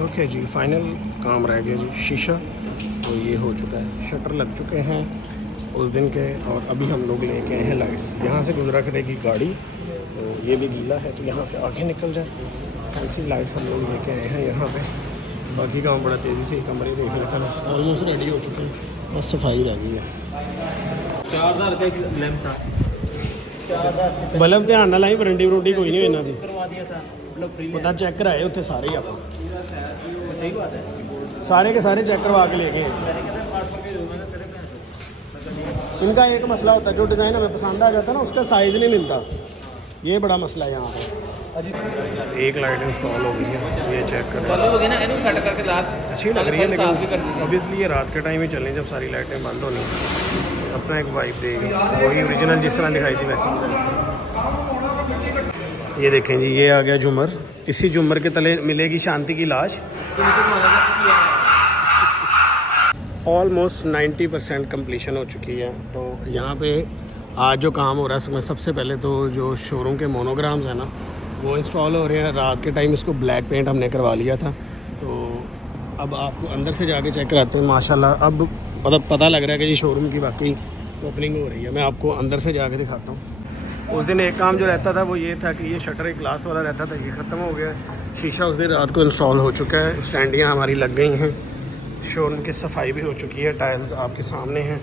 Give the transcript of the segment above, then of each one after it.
Okay जी, final काम रह गया जी, शीशा तो ये हो चुका है, शटर लग चुके हैं उस दिन के। और अभी हम लोग लेके आए हैं लाइट्स। यहाँ से गुजरा करेगी गाड़ी, तो ये भी गीला है तो यहाँ से आगे निकल जाए। फैंसी लाइट्स हम लोग लेके आए हैं यहाँ पे। बाकी काम बड़ा तेज़ी से कमरे देख रहे हैं, ऑलमोस्ट रेडी हो चुके हैं, बस सफाई रह गई है। 4000 का एक लैंप था, बल्ब ध्यान ना लाई, वारंटी वारंटी कोई नहीं इन्हों की करवा दिया था, मतलब फ्री पता चेक कराए उत्थे सारे ही आप, सही बात है, सारे के सारे चेक करवा के लेके। इनका एक मसला होता है, जो डिज़ाइन हमें पसंद आ जाता है ना उसका साइज़ नहीं मिलता, ये बड़ा मसला है यहाँ पे। एक लाइट इंस्टॉल हो गई है, ये चेक कर चालू हो गया ना, इन्हें सेट करके लास्ट अच्छी लग रही है, लेकिन ऑब्वियसली ये रात के टाइम ही चलें जब सारी लाइटें बंद होनी, अपना एक वाइब देगी वही ओरिजिनल जिस तरह दिखाई थी वैसे ही। ये देखें जी, ये आ गया झूमर, इसी झूमर के तले मिलेगी शांति की लाश। ऑलमोस्ट 90% कंप्लीशन हो चुकी है। तो यहाँ पे आज जो काम हो रहा है उसमें सबसे पहले तो जो शोरूम के मोनोग्राम्स हैं ना वो इंस्टॉल हो रहे हैं। रात के टाइम इसको ब्लैक पेंट हमने करवा लिया था, तो अब आपको अंदर से जाके चेक कराते हैं। माशाल्लाह अब मतलब पता लग रहा है कि ये शोरूम की वाकई ओपनिंग हो रही है। मैं आपको अंदर से जाके दिखाता हूँ। उस दिन एक काम जो रहता था वो ये था कि ये शटर एक ग्लास वाला रहता था, ये ख़त्म हो गया। शीशा उस दिन रात को इंस्टॉल हो चुका है, स्टैंडियाँ हमारी लग गई हैं, शोरूम की सफाई भी हो चुकी है, टाइल्स आपके सामने हैं।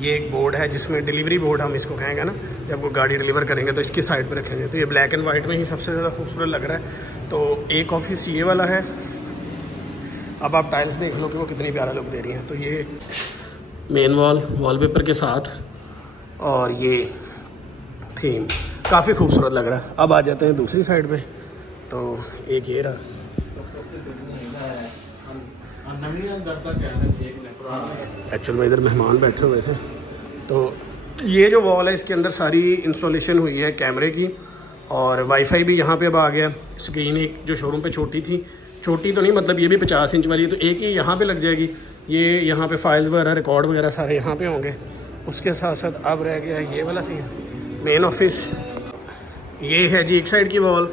ये एक बोर्ड है जिसमें डिलीवरी बोर्ड हम इसको कहेंगे ना, जब वो गाड़ी डिलीवर करेंगे तो इसकी साइड पे रखेंगे। तो ये ब्लैक एंड वाइट में ही सबसे ज़्यादा खूबसूरत लग रहा है। तो एक ऑफिस ये वाला है। अब आप टाइल्स देख लो कि वो कितनी प्यारा लुक दे रही हैं। तो ये मेन वॉलपेपर के साथ और ये थीम काफ़ी खूबसूरत लग रहा है। अब आ जाते हैं दूसरी साइड पे। तो एक ये रहा, एक्चुअल में इधर मेहमान बैठे हुए थे। तो ये जो वॉल है इसके अंदर सारी इंस्टॉलेशन हुई है कैमरे की, और वाईफाई भी यहाँ पे अब आ गया। स्क्रीन एक जो शोरूम पे छोटी थी, छोटी तो नहीं मतलब ये भी 50 इंच वाली है, तो एक ही यहाँ पे लग जाएगी। ये यहाँ पे फाइल्स वगैरह रिकॉर्ड वगैरह सारे यहाँ पे होंगे। उसके साथ साथ अब रह गया ये वाला सीन, मेन ऑफिस। ये है जी एक साइड की वॉल,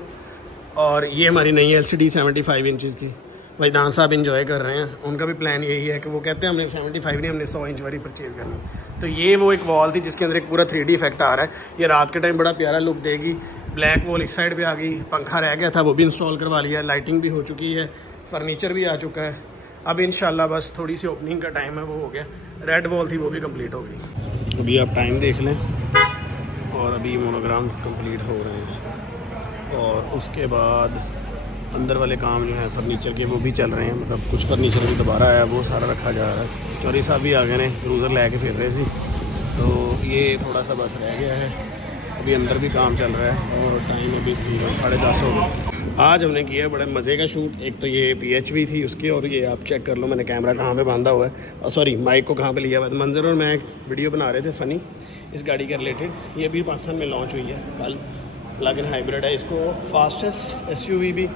और ये हमारी नई LCD 75 इंचज़ की। भाईदान साहब इंजॉय कर रहे हैं, उनका भी प्लान यही है कि वो कहते हैं हमने 75 नहीं, हमने 100 इंच वाली परचेज करनी। तो ये वो एक वॉल थी जिसके अंदर एक पूरा 3D इफेक्ट आ रहा है। ये रात के टाइम बड़ा प्यारा लुक देगी। ब्लैक वॉल इस साइड पे आ गई, पंखा रह गया था वो भी इंस्टॉल करवा लिया, लाइटिंग भी हो चुकी है, फर्नीचर भी आ चुका है। अब इंशाल्लाह बस थोड़ी सी ओपनिंग का टाइम है, वो हो गया। रेड वॉल थी वो भी कम्प्लीट हो गई। अभी आप टाइम देख लें, और अभी मोनोग्राम कम्प्लीट हो रहे हैं, और उसके बाद अंदर वाले काम जो है फर्नीचर के वो भी चल रहे हैं। मतलब कुछ फर्नीचर भी दोबारा आया, वो सारा रखा जा रहा है। चौधरी साहब भी आ गए ने, क्रूज़र लेके फिर रहे थे, तो ये थोड़ा सा बस रह गया है। अभी अंदर भी काम चल रहा है, और टाइम अभी 10:30 हो गया। आज हमने किया बड़े मज़े का शूट। एक तो ये PHV थी उसकी, और ये आप चेक कर लो मैंने कैमरा कहाँ पे बांधा हुआ है, सॉरी माइक को कहाँ पे लिया हुआ है। मंजर और मैं एक वीडियो बना रहे थे फ़नी इस गाड़ी के रिलेटेड। ये भी पाकिस्तान में लॉन्च हुई है कल, प्लग इन हाइब्रिड है। इसको फास्टेस्ट SUV भी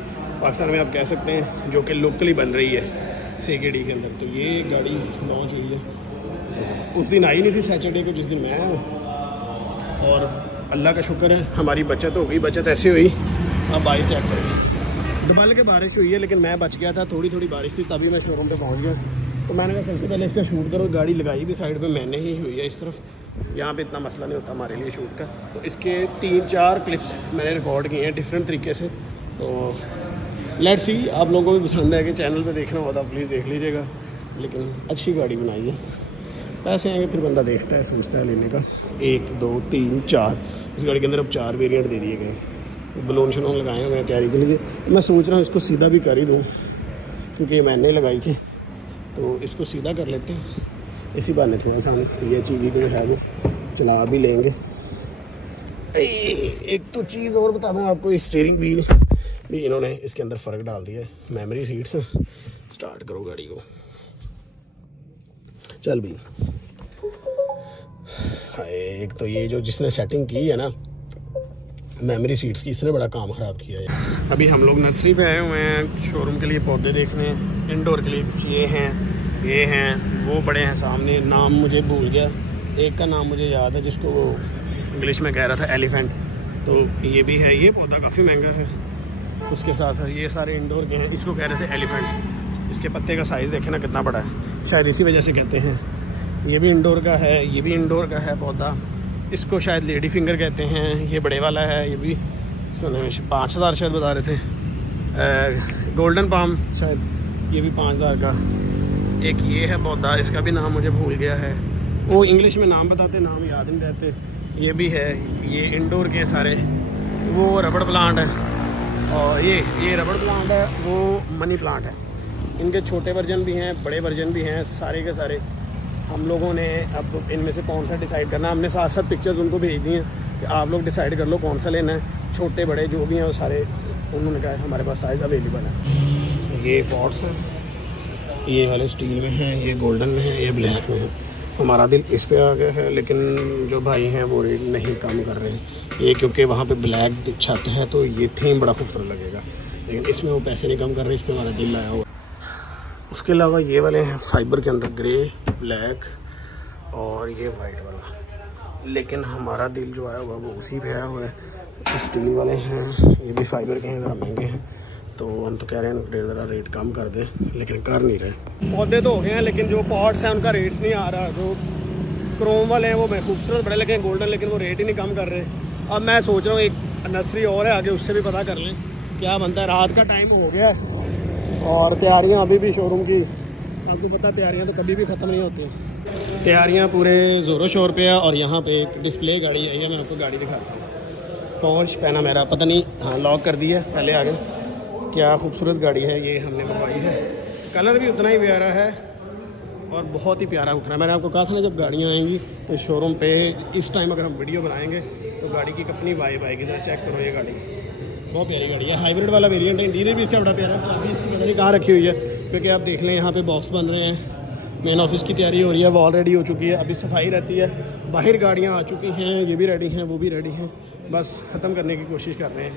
पाकिस्तान में आप कह सकते हैं, जो कि लोकली बन रही है CKD के अंदर। तो ये गाड़ी लॉन्च हुई है, उस दिन आई नहीं थी सैटरडे को जिस दिन मैं हूँ, और अल्लाह का शुक्र है हमारी बचत हो गई। बचत ऐसी हुई, अब बाइक चेक करेंगे। डबल के बारिश हुई है लेकिन मैं बच गया था, थोड़ी थोड़ी बारिश थी तभी मैं शोरूम पे पहुंच गया। तो मैंने कहा सबसे पहले इसका शूट करो। गाड़ी लगाई भी साइड पे मैंने ही हुई है इस तरफ, यहाँ पे इतना मसला नहीं होता हमारे लिए शूट का। तो इसके 3-4 क्लिप्स मैंने रिकॉर्ड किए हैं डिफरेंट तरीके से। तो लेट्स सी, आप लोगों को भी पसंद है कि चैनल पे देखना होता प्लीज़ देख लीजिएगा। लेकिन अच्छी गाड़ी बनाई है, पैसे आएंगे फिर बंदा देखता है, सोचता है लेने का। 1 2 3 4 इस गाड़ी के अंदर अब 4 वेरिएंट दे दिए गए। बलून शलून लगाए हुए हैं तैयारी के लिए। मैं सोच रहा हूँ इसको सीधा भी कर ही दूँ, क्योंकि मैंने लगाई थी, तो इसको सीधा कर लेते हैं। इसी बहाने थोड़ा सा ये चीज़ जो है वो चला भी लेंगे। एक तो चीज़ और बता दूँ आपको, इस स्टीयरिंग व्हील भी इन्होंने इसके अंदर फ़र्क डाल दिया है। Memory seats. स्टार्ट करो गाड़ी को, चल भी। एक तो ये जो जिसने सेटिंग की है ना मेमोरी सीट्स की, इसने बड़ा काम ख़राब किया है। अभी हम लोग नर्सरी पे आए हुए हैं शोरूम के लिए पौधे देखने। इंडोर के लिए कुछ ये हैं, वो बड़े हैं सामने। नाम मुझे भूल गया, एक का नाम मुझे याद है जिसको वो इंग्लिश में कह रहा था एलिफेंट। तो ये भी है, ये पौधा काफ़ी महंगा है। उसके साथ ये सारे इंडोर के हैं। इसको कह रहे थे एलिफेंट। इसके पत्ते का साइज़ देखे ना कितना बड़ा है, शायद इसी वजह से कहते हैं। ये भी इंडोर का है, ये भी इंडोर का है पौधा। इसको शायद लेडी फिंगर कहते हैं। ये बड़े वाला है, ये भी 5000 शायद बता रहे थे। गोल्डन पाम शायद ये भी 5000 का। एक ये है पौधा, इसका भी नाम मुझे भूल गया है। वो इंग्लिश में नाम बताते, नाम याद नहीं रहते। ये भी है। ये इंडोर के सारे। वो रबड़ प्लांट है, और ये रबड़ प्लांट है, वो मनी प्लांट है। इनके छोटे वर्जन भी हैं, बड़े वर्जन भी हैं, सारे के सारे। हम लोगों ने अब इनमें से कौन सा डिसाइड करना, हमने साथ साथ पिक्चर्स उनको भेज दी हैं कि आप लोग डिसाइड कर लो कौन सा लेना है। छोटे बड़े जो भी हैं वो सारे उन्होंने कहा हमारे पास साइज़ अवेलेबल है। ये पॉट्स हैं, ये वाले स्टील में हैं, ये गोल्डन में है, ये ब्लैक में है। हमारा दिल इस पे आ गया है, लेकिन जो भाई हैं वो रेट नहीं कम कर रहे हैं। ये क्योंकि वहाँ पे ब्लैक छत है तो ये थीम बड़ा खूबसूरत लगेगा, लेकिन इसमें वो पैसे नहीं कम कर रहे, इस पर हमारा दिल आया हुआ। उसके अलावा ये वाले हैं फाइबर के अंदर, ग्रे, ब्लैक और ये वाइट वाला। लेकिन हमारा दिल जो आया हुआ वो उसी पे आया हुआ है। स्टील वाले हैं, ये भी फाइबर के हैं, ज़रा महंगे हैं। तो हम तो कह रहे हैं ज़रा रेट कम कर दें, लेकिन कर नहीं रहे। पौधे तो हो गए हैं, लेकिन जो पॉट्स हैं उनका रेट्स नहीं आ रहा। जो क्रोम वाले हैं वो खूबसूरत बड़े लगे हैं, गोल्डन, लेकिन वो रेट ही नहीं कम कर रहे। अब मैं सोच रहा हूँ एक नर्सरी और है आगे, उससे भी पता कर लें क्या बनता है। रात का टाइम हो गया है और तैयारियां अभी भी शोरूम की, आपको पता तैयारियां तो कभी भी ख़त्म नहीं होती। तैयारियां पूरे ज़ोरों शोर पे है। और यहाँ पे एक डिस्प्ले गाड़ी आई है, मैं आपको गाड़ी दिखाता हूँ। टॉर्च पहना मेरा, पता नहीं, हाँ लॉक कर दी है, पहले आगे। क्या खूबसूरत गाड़ी है ये, हमने मंगवाई है। कलर भी उतना ही प्यारा है और बहुत ही प्यारा उठ रहा है। मैंने आपको कहा था ना जब गाड़ियाँ आएंगी तो शोरूम पे इस टाइम अगर हम वीडियो बनाएंगे तो गाड़ी की अपनी वाइब आएगी। जरा चेक करो, ये गाड़ी बहुत प्यारी गाड़ी है। हाइब्रिड वाला वेरिएंट है। इंटीरियर भी इसका बड़ा प्यारा है। चाबी इसकी पता नहीं कहाँ रखी हुई है, क्योंकि आप देख लें यहाँ पे बॉक्स बन रहे हैं। मेन ऑफिस की तैयारी हो रही है, वॉल रेडी हो चुकी है, अभी सफाई रहती है। बाहर गाड़ियाँ आ चुकी हैं, ये भी रेडी हैं, वो भी रेडी हैं, बस ख़त्म करने की कोशिश कर रहे हैं।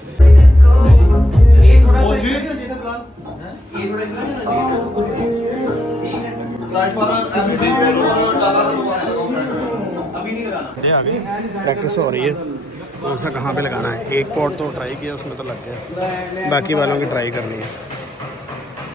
आगे प्रैक्टिस हो रही है, कौन सा कहाँ पे लगाना है। एक पॉट तो ट्राई किया, उसमें तो लग गया, बाकी वालों की ट्राई करनी है।